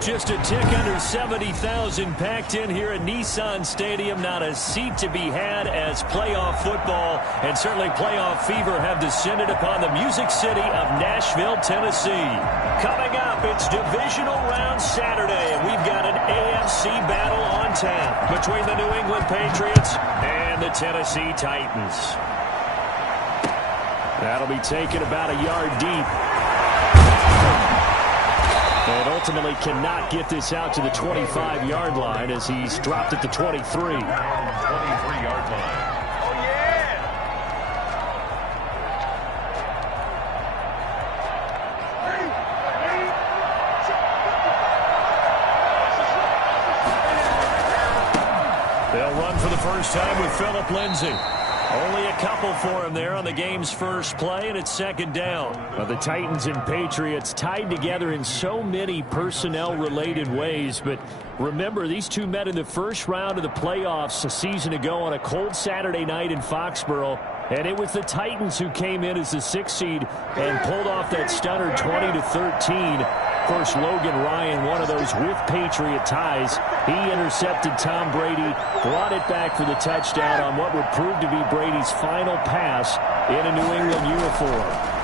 Just a tick under 70,000 packed in here at Nissan Stadium. Not a seat to be had as playoff football and certainly playoff fever have descended upon the Music City of Nashville, Tennessee. Coming up, it's Divisional Round Saturday, and we've got an AFC battle on tap between the New England Patriots and the Tennessee Titans. That'll be taken about a yard deep. And ultimately cannot get this out to the 25-yard line as he's dropped at the 23. 23-yard line. Oh, yeah! They'll run for the first time with Phillip Lindsay. Only a couple for him there on the game's first play, and it's second down. Well, the Titans and Patriots tied together in so many personnel-related ways, but remember, these two met in the first round of the playoffs a season ago on a cold Saturday night in Foxborough, and it was the Titans who came in as the 6th seed and pulled off that stunner 20-13. Of course, Logan Ryan, one of those with Patriot ties. He intercepted Tom Brady, brought it back for the touchdown on what would prove to be Brady's final pass in a New England uniform.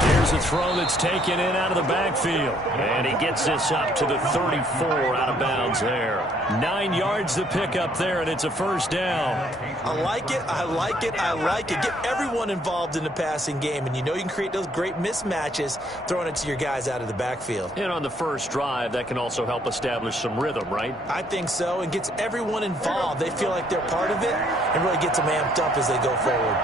Here's a throw that's taken in out of the backfield. And he gets this up to the 34 out of bounds there. 9 yards to pick up there, and it's a first down. I like it, I like it, I like it. Get everyone involved in the passing game, and you know you can create those great mismatches throwing it to your guys out of the backfield. And on the first drive, that can also help establish some rhythm, right? I think so, and gets everyone involved. They feel like they're part of it and really gets them amped up as they go forward.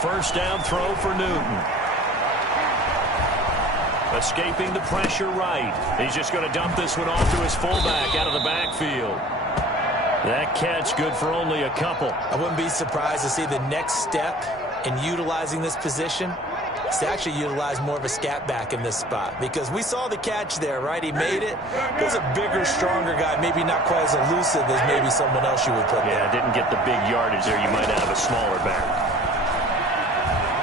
First down throw for Newton. Escaping the pressure right. He's just going to dump this one off to his fullback out of the backfield. That catch good for only a couple. I wouldn't be surprised to see the next step in utilizing this position is to actually utilize more of a scat back in this spot, because we saw the catch there, right? He made it. He was a bigger, stronger guy, maybe not quite as elusive as maybe someone else you would put there. Yeah, didn't get the big yardage there. You might have a smaller back.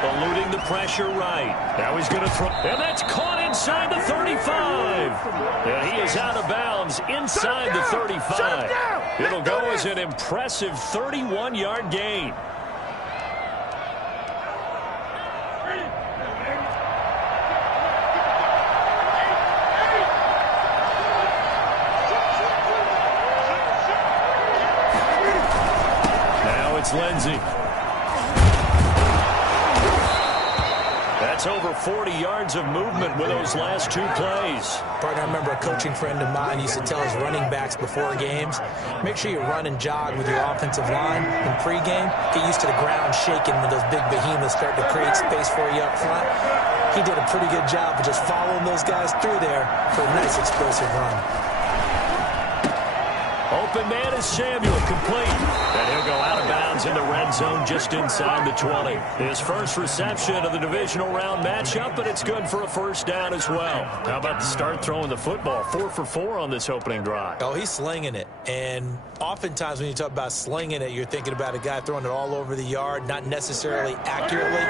Eluding the pressure right. Now he's going to throw. And that's caught inside the 35. And he is out of bounds inside the 35. It'll go as an impressive 31-yard gain. Now it's Lindsay. That's over 40 yards of movement with those last two plays. Partner, I remember a coaching friend of mine used to tell his running backs before games, make sure you run and jog with your offensive line in pregame. Get used to the ground shaking when those big behemoths start to create space for you up front. He did a pretty good job of just following those guys through there for a nice explosive run. Open man is Samuel, complete. And he'll go out of bounds in the red zone just inside the 20. His first reception of the divisional round matchup, but it's good for a first down as well. How about the start throwing the football? 4 for 4 on this opening drive. Oh, he's slinging it. And oftentimes when you talk about slinging it, you're thinking about a guy throwing it all over the yard, not necessarily accurately.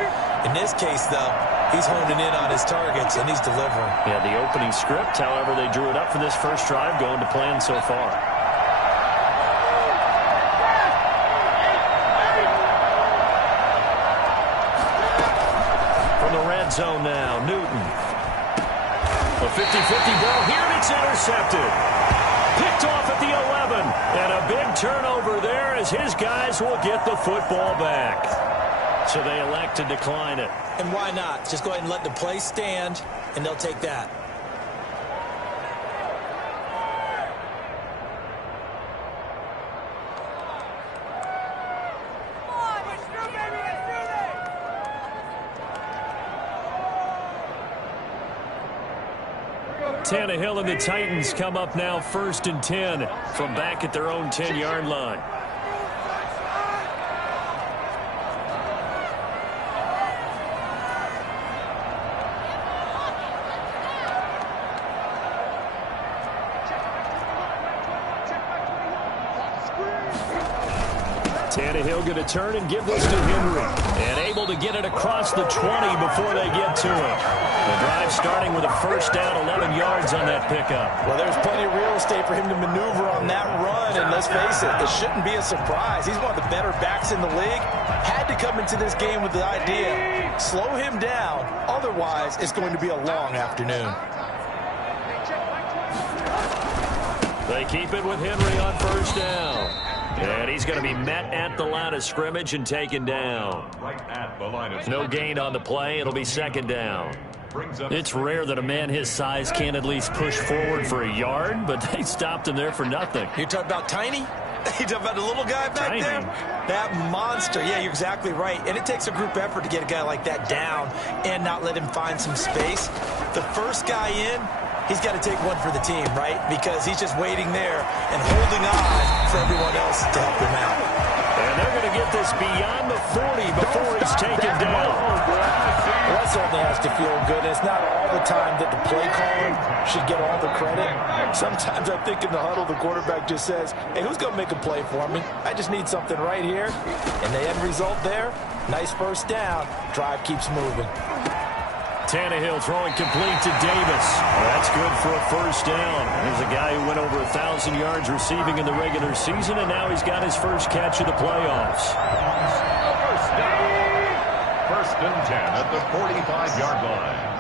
In this case, though, he's honing in on his targets, and he's delivering. Yeah, the opening script, however, they drew it up for this first drive, going to plan so far. Zone now, Newton. A 50-50 ball here, and it's intercepted. Picked off at the 11. And a big turnover there as his guys will get the football back. So they elect to decline it. And why not? Just go ahead and let the play stand, and they'll take that. Tannehill and the Titans come up now 1st and 10 from back at their own 10-yard line. They'll get a turn and give this to Henry. And able to get it across the 20 before they get to it. The drive starting with a first down, 11 yards on that pickup. Well, there's plenty of real estate for him to maneuver on that run. And let's face it, it shouldn't be a surprise. He's one of the better backs in the league. Had to come into this game with the idea, slow him down. Otherwise, it's going to be a long afternoon. They keep it with Henry on first down. And he's going to be met at the line of scrimmage and taken down. No gain on the play. It'll be second down. It's rare that a man his size can't at least push forward for a yard, but they stopped him there for nothing. You're talking about Tiny? You talking about the little guy back there? That monster. Yeah, you're exactly right. And it takes a group effort to get a guy like that down and not let him find some space. The first guy in, he's got to take one for the team, right? Because he's just waiting there and holding on for everyone else to help him out. And they're going to get this beyond the 40 before he's taken down. Well, that certainly has to feel good. It's not all the time that the play caller should get all the credit. Sometimes I think in the huddle, the quarterback just says, hey, who's going to make a play for me? I just need something right here. And the end result there, nice first down. Drive keeps moving. Tannehill throwing complete to Davis. That's good for a first down. There's a guy who went over 1,000 yards receiving in the regular season, and now he's got his first catch of the playoffs. First down. First and 10 at the 45-yard line.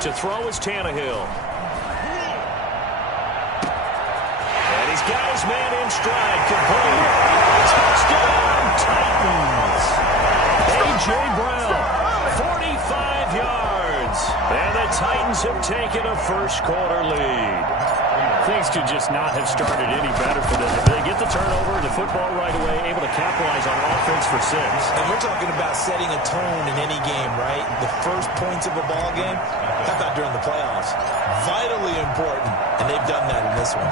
To throw is Tannehill. He's got his man in stride, complete. Touchdown, Titans. A.J. Brown, 45 yards. And the Titans have taken a first-quarter lead. Things could just not have started any better for them. They get the turnover, the football right away, able to capitalize on offense for 6. And we're talking about setting a tone in any game, right? The first points of a ball game, how about during the playoffs? Vitally important, and they've done that in this one.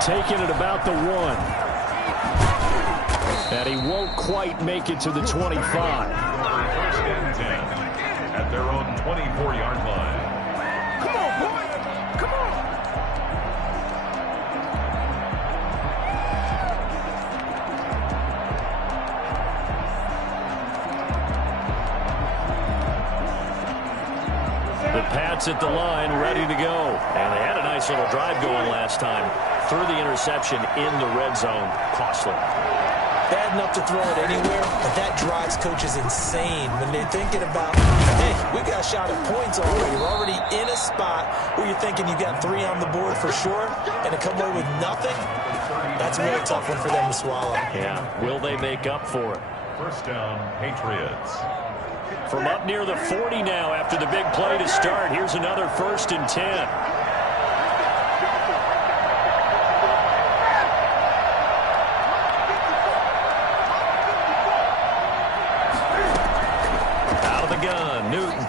Taking it about the 1. And he won't quite make it to the 25. First and 10 at their own 24-yard line. Come on, boy! Come on! The Pats at the line, ready to go. And they had a nice little drive going last time. Threw the interception in the red zone. Costly. Bad enough to throw it anywhere, but that drives coaches insane when they're thinking about, hey, we got a shot at points already. We're already in a spot where you're thinking you got 3 on the board for sure, and to come away with nothing, that's a really tough one for them to swallow. Yeah, will they make up for it? First down, Patriots. From up near the 40 now after the big play to start. Here's another first and 10. Out of the gun, Newton.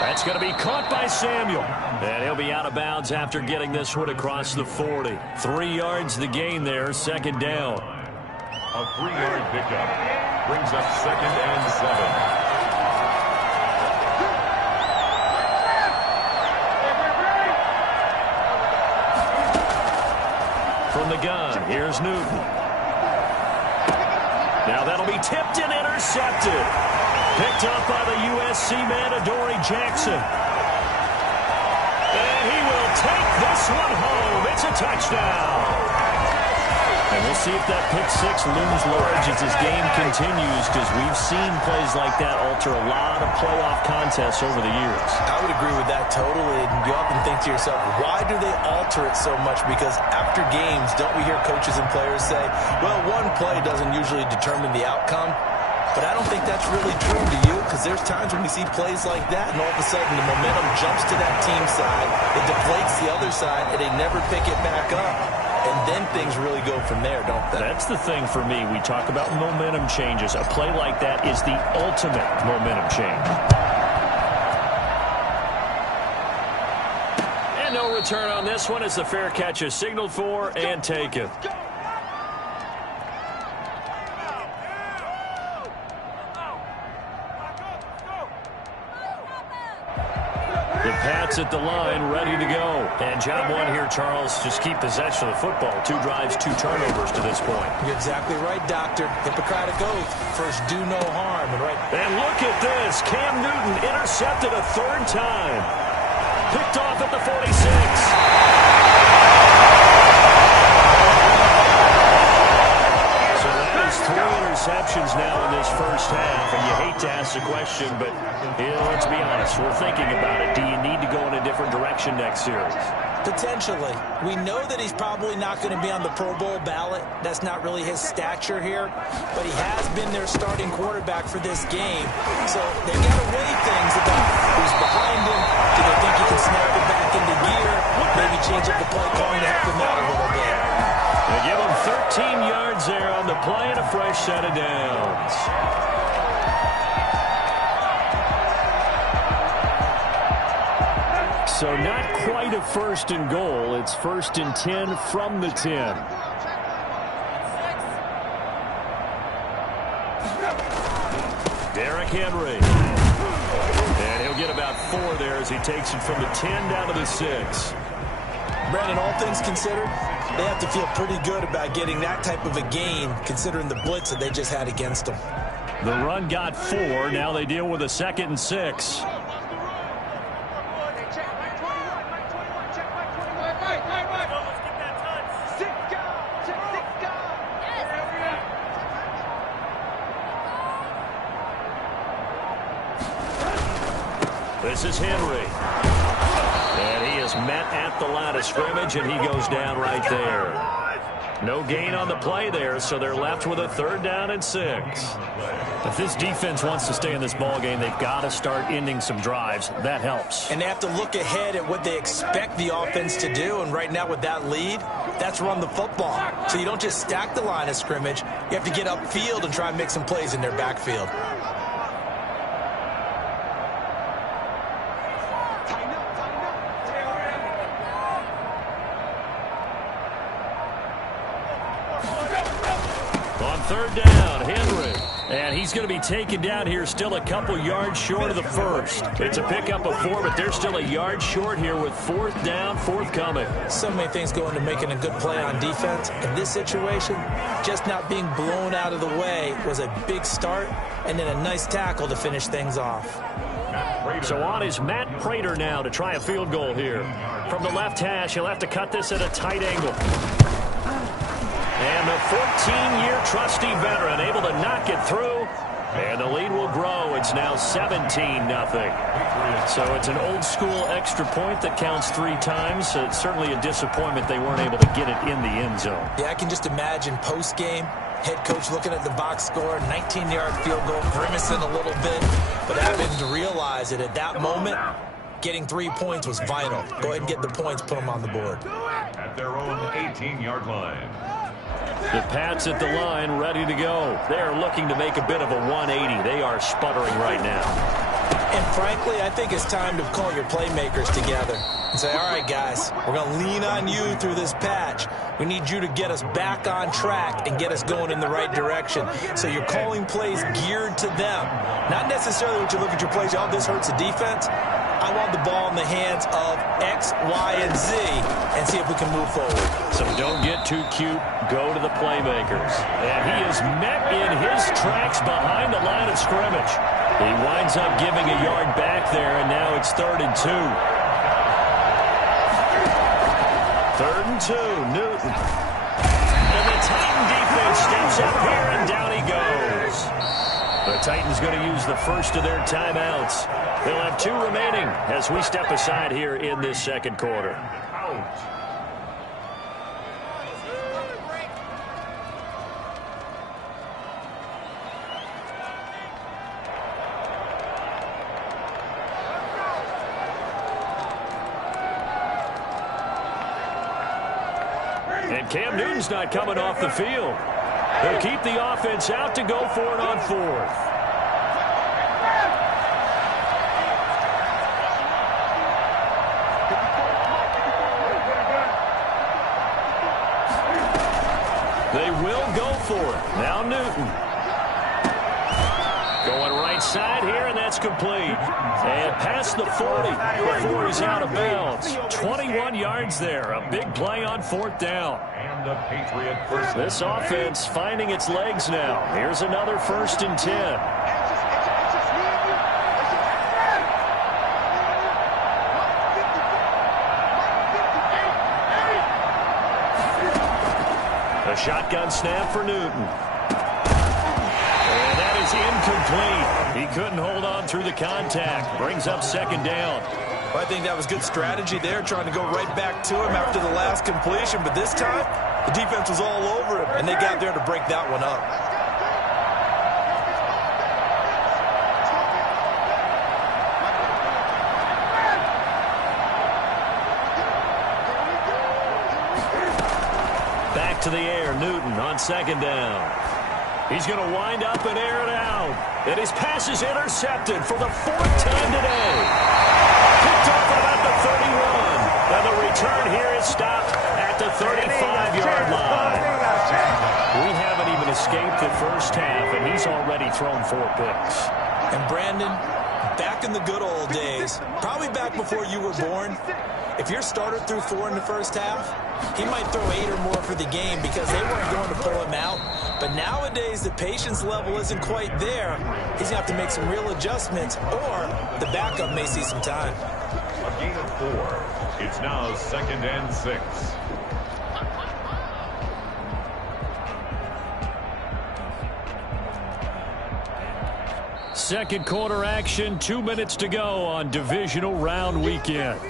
That's going to be caught by Samuel. And he'll be out of bounds after getting this one across the 40. 3 yards the gain there, second down. A 3-yard pickup. Brings up second and 7. From the gun, here's Newton. Now that'll be tipped and intercepted. Picked up by the USC man, Adoree Jackson. And he will take this one home. It's a touchdown. And we'll see if that pick-6 looms large as this game continues, because we've seen plays like that alter a lot of playoff contests over the years. I would agree with that totally. And you often think to yourself, why do they alter it so much? Because after games, don't we hear coaches and players say, well, one play doesn't usually determine the outcome? But I don't think that's really true to you, because there's times when we see plays like that, and all of a sudden the momentum jumps to that team side, it deflates the other side, and they never pick it back up. And then things really go from there, don't they? That's the thing for me. We talk about momentum changes. A play like that is the ultimate momentum change. And no return on this one as the fair catch is signaled for and taken. The Pats at the line, ready to go. And job one here, Charles, just keep possession of the football. 2 drives, 2 turnovers to this point. You're exactly right, Doctor. Hippocratic oath. First, do no harm. And look at this. Cam Newton intercepted a 3rd time. Picked off at the 46. Interceptions now in this first half, and you hate to ask the question, but let's be honest, we're thinking about it. Do you need to go in a different direction next series? Potentially. We know that he's probably not going to be on the Pro Bowl ballot. That's not really his stature here, but he has been their starting quarterback for this game. So they've got to weigh things about who's behind him. Do they think he can snap it back into gear? Maybe change up the play calling to help him out a little bit. They give him 13 yards there on the play and a fresh set of downs. So not quite a 1st and goal. It's 1st and 10 from the 10. Derrick Henry. And he'll get about 4 there as he takes it from the 10 down to the 6. Brandon, all things considered, they have to feel pretty good about getting that type of a gain, considering the blitz that they just had against them. The run got 4. Now they deal with a 2nd and 6. This is Henry. And he is met at the line of scrimmage, and he goes down right there. No gain on the play there, so they're left with a 3rd down and 6. If this defense wants to stay in this ball game, they've got to start ending some drives. That helps. And they have to look ahead at what they expect the offense to do, and right now with that lead, that's run the football. So you don't just stack the line of scrimmage. You have to get upfield and try and make some plays in their backfield. On 3rd down, Henry. And he's going to be taken down here, still a couple yards short of the 1st. It's a pickup of 4, but they're still a yard short here with 4th down, forthcoming. So many things go into making a good play on defense. In this situation, just not being blown out of the way was a big start, and then a nice tackle to finish things off. So on is Matt Prater now to try a field goal here. From the left hash, he'll have to cut this at a tight angle. And the 14-year trusty veteran able to knock it through. And the lead will grow. It's now 17-0. So it's an old-school extra point that counts 3 times. So it's certainly a disappointment they weren't able to get it in the end zone. Yeah, I can just imagine post-game, head coach looking at the box score, 19-yard field goal, grimacing a little bit, but having to realize that at that moment, getting 3 points was vital. Go ahead and get the points, put them on the board. At their own 18-yard line. The Pats at the line, ready to go. They are looking to make a bit of a 180. They are sputtering right now. And frankly, I think it's time to call your playmakers together and say, all right, guys, we're going to lean on you through this patch. We need you to get us back on track and get us going in the right direction. So you're calling plays geared to them. Not necessarily what you look at your plays, oh, this hurts the defense. I want the ball in the hands of X, Y, and Z and see if we can move forward. So don't get too cute. Go to the playmakers. And he is met in his tracks behind the line of scrimmage. He winds up giving a yard back there, and now it's 3rd and 2. 3rd and 2, Newton. And the Titan defense steps up here, and down he goes. The Titans going to use the first of their timeouts. They'll have 2 remaining as we step aside here in this 2nd quarter. And Cam Newton's not coming off the field. They'll keep the offense out to go for it on 4th. They will go for it. Now Newton. Going right side here, and that's complete. And past the 40 before he's out of bounds. 21 yards there. A big play on 4th down. And the Patriot first. This offense finding its legs now. Here's another 1st and 10. A shotgun snap for Newton. And that is incomplete. He couldn't hold on through the contact. Brings up 2nd down. Well, I think that was good strategy there, trying to go right back to him after the last completion. But this time, the defense was all over him, and they got there to break that one up. Back to the air, Newton on 2nd down. He's going to wind up and air it out. And his pass is intercepted for the 4th time today. Picked off about the 31. And the return here is stopped at the 35-yard line. We haven't even escaped the first half, and he's already thrown 4 picks. And Brandon, back in the good old days, probably back before you were born, if your starter threw 4 in the first half, he might throw 8 or more for the game because they weren't going to pull him out. But nowadays, the patience level isn't quite there. He's going to have to make some real adjustments, or the backup may see some time. A gain of 4. It's now 2nd and 6. Second quarter action, 2 minutes to go on Divisional Round Weekend.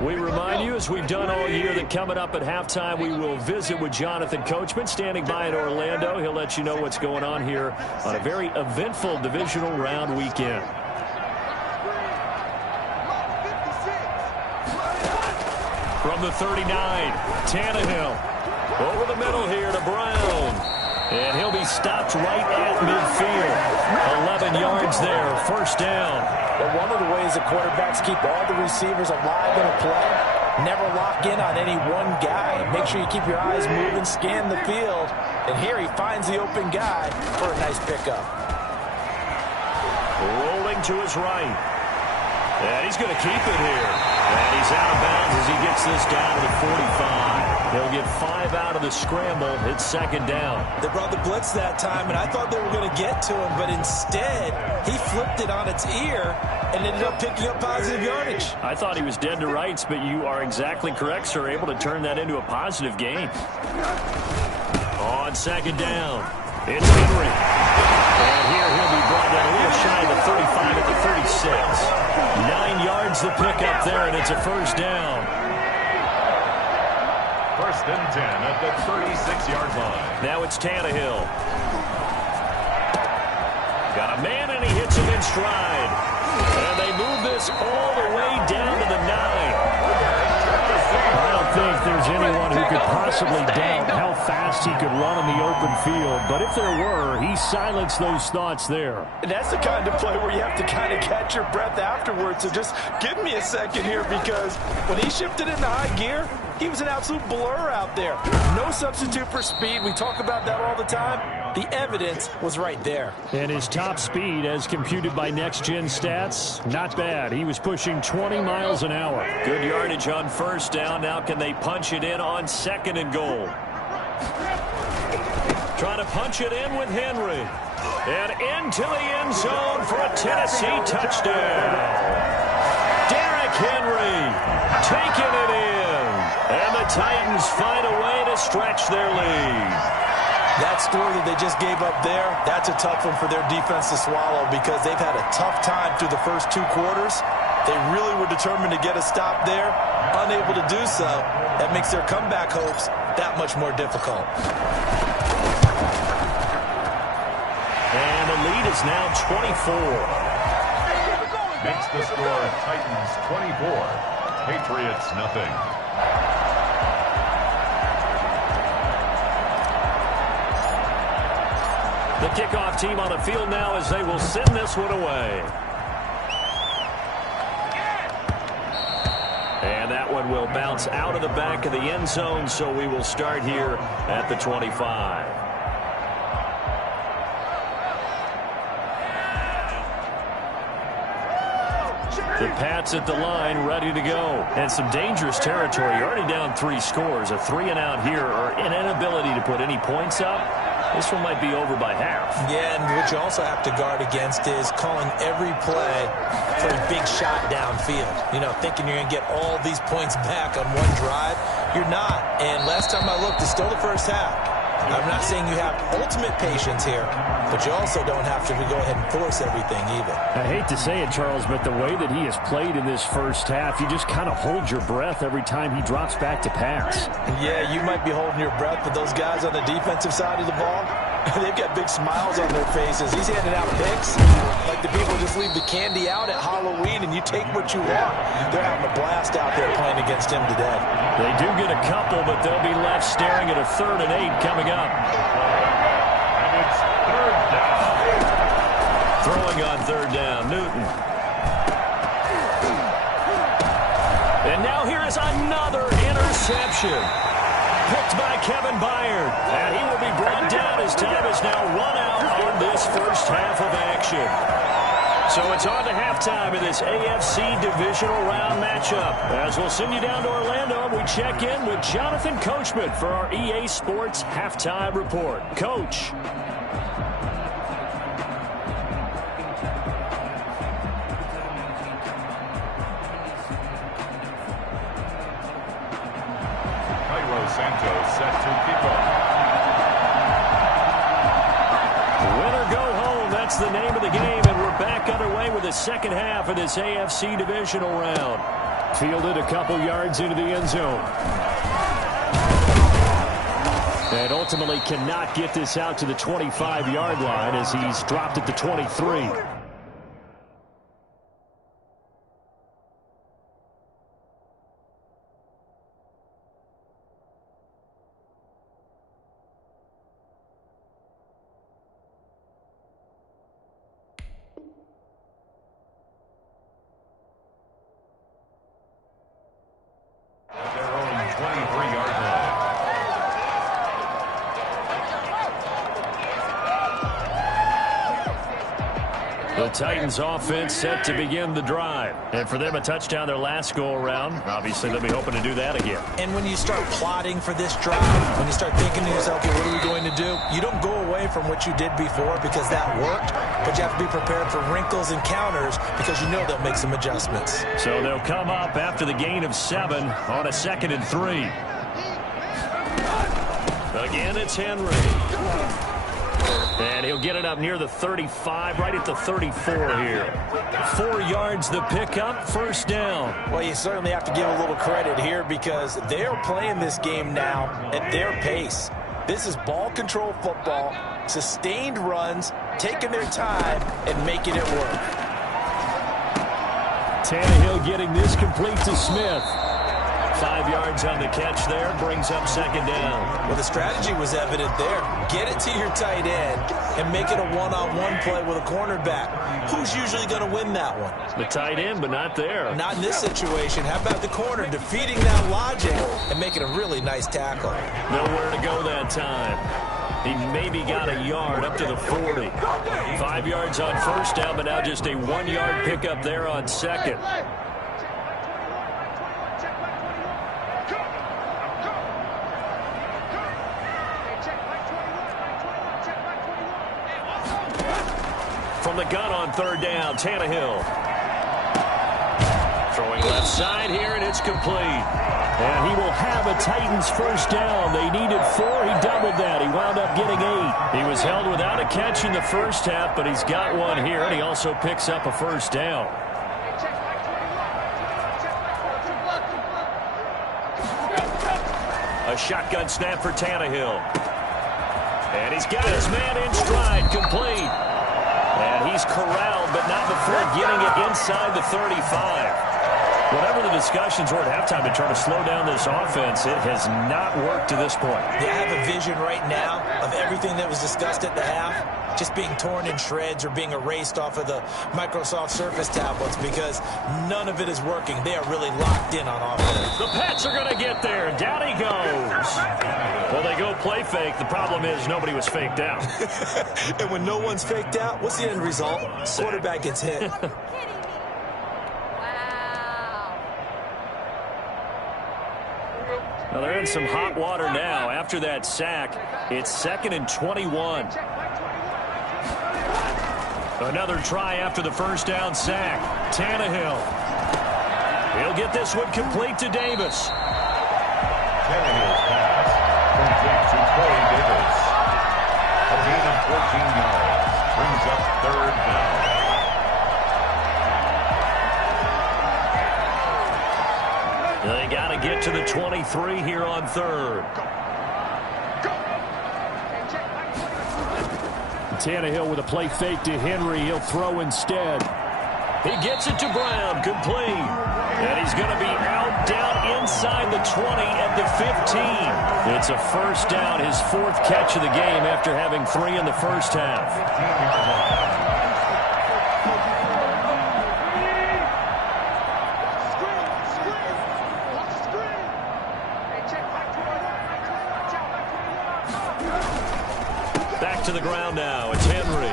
We remind you, as we've done all year, that coming up at halftime, we will visit with Jonathan Coachman, standing by in Orlando. He'll let you know what's going on here on a very eventful Divisional Round weekend. From the 39, Tannehill. Over the middle here to Brown. And he'll be stopped right at midfield. 11 yards there, 1st down. But one of the ways the quarterbacks keep all the receivers alive in a play, never lock in on any one guy. Make sure you keep your eyes moving, scan the field. And here he finds the open guy for a nice pickup. Rolling to his right. And he's going to keep it here. And he's out of bounds as he gets this down to the 45. He'll get 5 out of the scramble. It's 2nd down. They brought the blitz that time, and I thought they were going to get to him, but instead, he flipped it on its ear and ended up picking up positive yardage. I thought he was dead to rights, but you are exactly correct, sir. Able to turn that into a positive gain. On 2nd down, it's Henry. And here he'll be brought down a little shy of the 35 at the 36. 9 yards the pickup there, and it's a 1st down. 1st and 10 at the 36-yard line. Now it's Tannehill. Got a man, and he hits him in stride. And they move this all the way down to the 9. I don't think there's anyone who could possibly doubt how fast he could run on the open field. But if there were, he silenced those thoughts there. And that's the kind of play where you have to kind of catch your breath afterwards. So just give me a second here, because when he shifted into high gear, he was an absolute blur out there. No substitute for speed. We talk about that all the time. The evidence was right there. And his top speed, as computed by Next Gen Stats, not bad. He was pushing 20 miles an hour. Good yardage on 1st down. Now can they punch it in on 2nd and goal? Trying to punch it in with Henry. And into the end zone for a Tennessee touchdown. Derrick Henry taking it in. And the Titans find a way to stretch their lead. That score that they just gave up there, that's a tough one for their defense to swallow, because they've had a tough time through the first 2 quarters. They really were determined to get a stop there, unable to do so. That makes their comeback hopes that much more difficult. And the lead is now 24. Makes the score Titans 24, Patriots nothing. The kickoff team on the field now as they will send this one away. And that one will bounce out of the back of the end zone, so we will start here at the 25. The Pats at the line, ready to go. And some dangerous territory. You're already down 3 scores. A 3-and-out here, or an inability to put any points up. This one might be over by half. Yeah, and what you also have to guard against is calling every play for a big shot downfield. You know, thinking you're going to get all these points back on one drive. You're not. And last time I looked, it's still the first half. I'm not saying you have ultimate patience here, but you also don't have to go ahead and force everything either. I hate to say it, Charles, but the way that he has played in this first half, you just kind of hold your breath every time he drops back to pass. Yeah, you might be holding your breath, but those guys on the defensive side of the ball, they've got big smiles on their faces. He's handing out picks like the people just leave the candy out at Halloween and you take what you want. They're having a blast out there playing against him today. They do get a couple, but they'll be left staring at a 3rd and 8 coming up. And it's 3rd down. Throwing on 3rd down, Newton. And now here is another interception. Picked by Kevin Byard. And he will be brought down as time is now run out on this first half of action. So it's on to halftime in this AFC Divisional Round matchup. As we'll send you down to Orlando, we check in with Jonathan Coachman for our EA Sports Halftime Report. Coach. Santos set to kick off. Win or go home, that's the name of the game, and we're back underway with the second half of this AFC Divisional Round. Fielded a couple yards into the end zone. And ultimately cannot get this out to the 25-yard line as he's dropped at the 23. The Titans offense set to begin the drive. And for them, a touchdown their last go-around. Obviously, they'll be hoping to do that again. And when you start plotting for this drive, when you start thinking to yourself, okay, what are we going to do? You don't go away from what you did before because that worked, but you have to be prepared for wrinkles and counters because you know they'll make some adjustments. So they'll come up after the gain of 7 on a 2nd and 3. Again, it's Henry. And he'll get it up near the 35, right at the 34 here. 4 yards the pickup, first down. Well, you certainly have to give a little credit here because they're playing this game now at their pace. This is ball control football, sustained runs, taking their time, and making it work. Tannehill getting this complete to Smith. 5 yards on the catch there, brings up 2nd down. Well, the strategy was evident there. Get it to your tight end and make it a one-on-one play with a cornerback. Who's usually going to win that one? The tight end, but not there. Not in this situation. How about the corner defeating that logic and making a really nice tackle? Nowhere to go that time. He maybe got a yard up to the 40. 5 yards on first down, but now just a 1-yard pickup there on 2nd. From the gun on 3rd down, Tannehill. Throwing left side here, and it's complete. And he will have a Titans first down. They needed 4. He doubled that. He wound up getting 8. He was held without a catch in the first half, but he's got one here, and he also picks up a first down. A shotgun snap for Tannehill. And he's got his man in stride, complete. And he's corralled, but not before getting it inside the 35. Whatever the discussions were at halftime to try to slow down this offense, it has not worked to this point. Yeah, I have a vision right now of everything that was discussed at the half just being torn in shreds or being erased off of the Microsoft Surface tablets because none of it is working. They are really locked in on offense. The Pats are going to get there. Down he goes. Well, they go play fake. The problem is nobody was faked out. And when no one's faked out, what's the end result? Quarterback gets hit. Well, they're in some hot water now. After that sack, it's 2nd and 21. Another try after the first down sack. Tannehill. He'll get this one complete to Davis. Tannehill's pass complete to Corey Davis. A gain of 14 yards brings up 3rd down. They got to get to the 23 here on 3rd. Tannehill with a play fake to Henry. He'll throw instead. He gets it to Brown. Complete. And he's going to be out down inside the 20 at the 15. It's a first down, his 4th catch of the game after having 3 in the first half. Back to the ground now. It's Henry.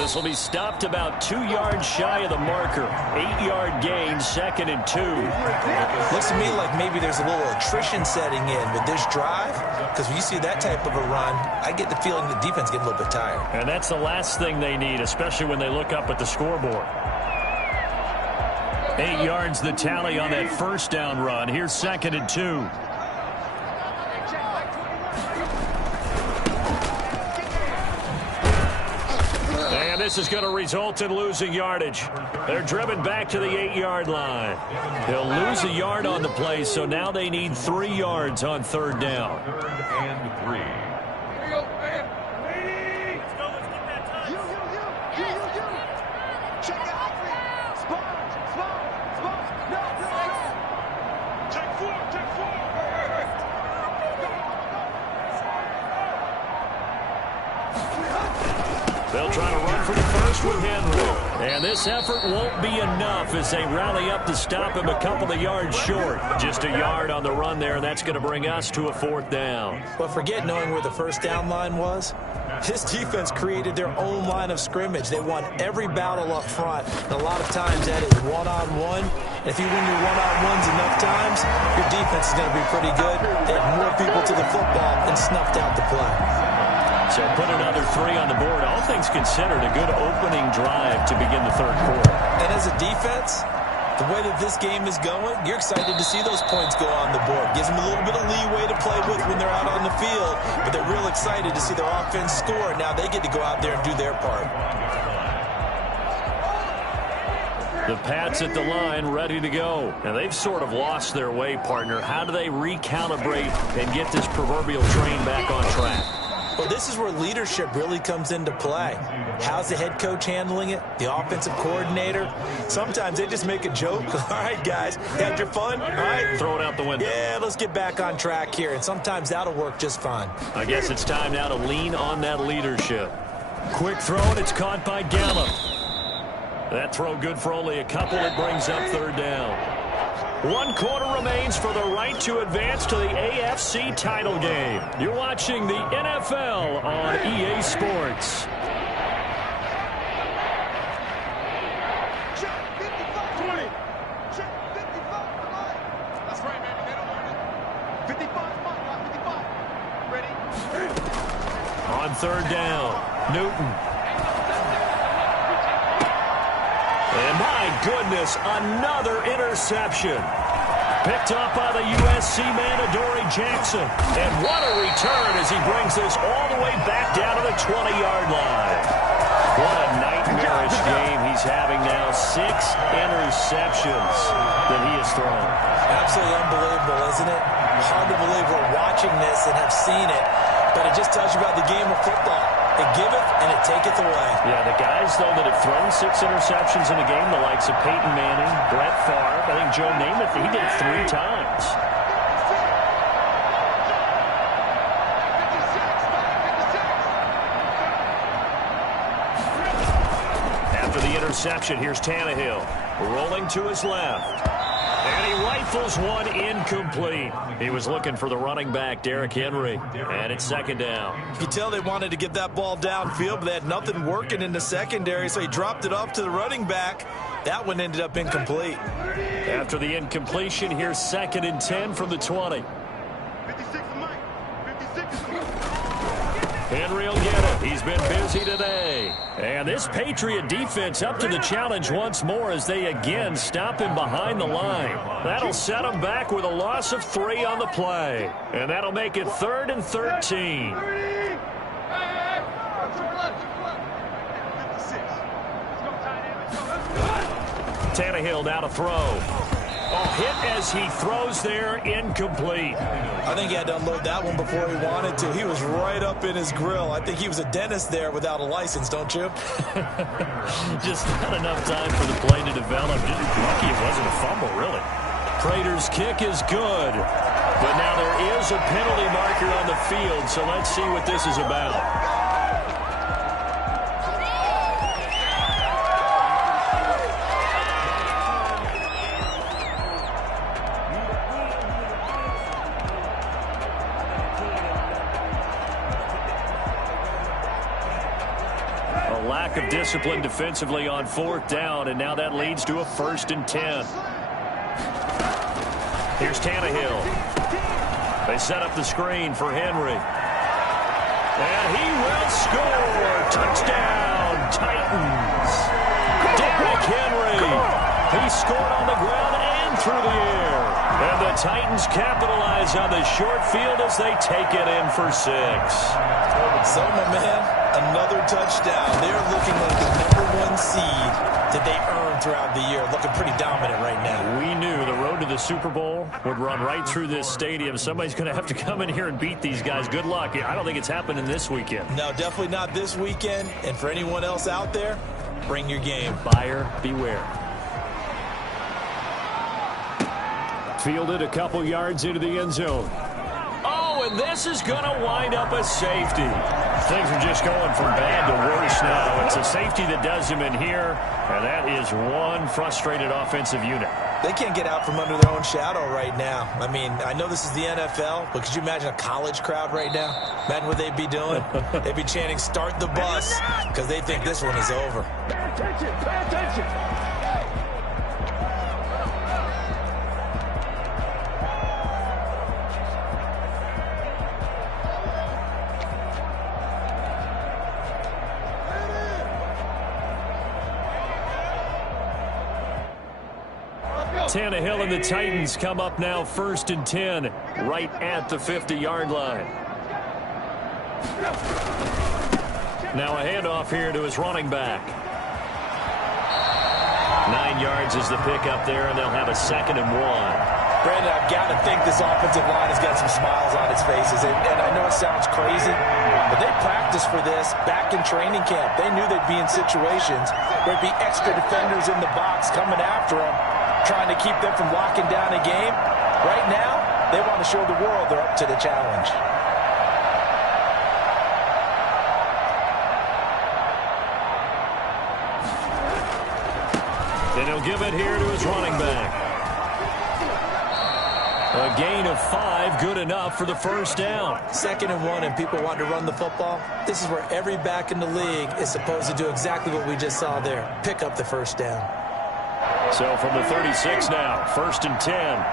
This will be stopped about 2 yards shy of the marker. 8-yard gain, 2nd and 2. Looks to me like maybe there's a little attrition setting in with this drive, because when you see that type of a run, I get the feeling the defense getting a little bit tired. And that's the last thing they need, especially when they look up at the scoreboard. 8 yards the tally on that first down run. Here's 2nd and 2. This is going to result in losing yardage. They're driven back to the 8-yard line. They'll lose a yard on the play, so now they need 3 yards on 3rd down. 3rd and 3. They'll try to run for the first with Henry. And this effort won't be enough as they rally up to stop him a couple of yards short. Just a yard on the run there, and that's going to bring us to a 4th down. But forget knowing where the first down line was. This defense created their own line of scrimmage. They won every battle up front. And a lot of times that is one-on-one. And if you win your one-on-ones enough times, your defense is going to be pretty good. They had more people to the football and snuffed out the play. So put another 3 on the board. All things considered, a good opening drive to begin the 3rd quarter. And as a defense, the way that this game is going, you're excited to see those points go on the board. Gives them a little bit of leeway to play with when they're out on the field, but they're real excited to see their offense score. Now they get to go out there and do their part. The Pats at the line ready to go. And they've sort of lost their way, partner. How do they recalibrate and get this proverbial train back on track? Well, this is where leadership really comes into play. How's the head coach handling it? The offensive coordinator? Sometimes they just make a joke. All right, guys, had your fun? All right. Throw it out the window. Yeah, let's get back on track here. And sometimes that'll work just fine. I guess it's time now to lean on that leadership. Quick throw, and it's caught by Gallup. That throw good for only a couple. It brings up 3rd down. 1 quarter remains for the right to advance to the AFC title game. You're watching the NFL on EA Sports. On 3rd down, Newton. And my goodness, another interception. Picked up by the USC man, Adoree Jackson. And what a return as he brings this all the way back down to the 20-yard line. What a nightmarish game he's having now. 6 interceptions that he has thrown. Absolutely unbelievable, isn't it? Hard to believe we're watching this and have seen it. But it just tells you about the game of football. It giveth and it taketh away. Yeah, the guys, though, that have thrown 6 interceptions in a game, the likes of Peyton Manning, Brett Favre, I think Joe Namath, he did it 3 times. After the interception, here's Tannehill, rolling to his left. And he rifles one incomplete. He was looking for the running back, Derrick Henry. And it's 2nd down. You could tell they wanted to get that ball downfield, but they had nothing working in the secondary, so he dropped it off to the running back. That one ended up incomplete. After the incompletion, here's 2nd and 10 from the 20. Henry will get it. He's been busy today. And this Patriot defense up to the challenge once more as they again stop him behind the line. That'll set him back with a loss of 3 on the play. And that'll make it 3rd and 13. Tannehill now to throw. Oh, hit as he throws there, incomplete. I think he had to unload that one before he wanted to. He was right up in his grill. I think he was a dentist there without a license, don't you? Just not enough time for the play to develop. Just lucky it wasn't a fumble, really. Prater's kick is good. But now there is a penalty marker on the field, so let's see what this is about. Lack of discipline defensively on 4th down, and now that leads to a 1st and 10. Here's Tannehill. They set up the screen for Henry. And he will score. Touchdown, Titans. Derrick Henry. He scored on the ground and through the air. And the Titans capitalize on the short field as they take it in for 6. So, my man, another touchdown. They're looking like the #1 seed that they earned throughout the year. Looking pretty dominant right now. We knew the road to the Super Bowl would run right through this stadium. Somebody's going to have to come in here and beat these guys. Good luck. I don't think it's happening this weekend. No, definitely not this weekend. And for anyone else out there, bring your game. Buyer beware. Fielded a couple yards into the end zone. Oh, and this is going to wind up a safety. Things are just going from bad to worse now. It's a safety that does him in here, and that is one frustrated offensive unit. They can't get out from under their own shadow right now. I mean, I know this is the NFL, but could you imagine a college crowd right now? Imagine what they'd be doing. They'd be chanting, "Start the bus," because they think this one is over. Pay attention, pay attention. Tannehill and the Titans come up now 1st and 10, right at the 50-yard line. Now a handoff here to his running back. 9 yards is the pickup there, and they'll have a 2nd and 1. Brandon, I've got to think this offensive line has got some smiles on its faces. And I know it sounds crazy, but they practiced for this back in training camp. They knew they'd be in situations where there'd be extra defenders in the box coming after them, trying to keep them from locking down a game. Right now, they want to show the world they're up to the challenge. Then he'll give it here to his running back. A gain of 5, good enough for the 1st down. 2nd and 1, and people want to run the football. This is where every back in the league is supposed to do exactly what we just saw there. Pick up the 1st down. So from the 36 now, 1st and 10.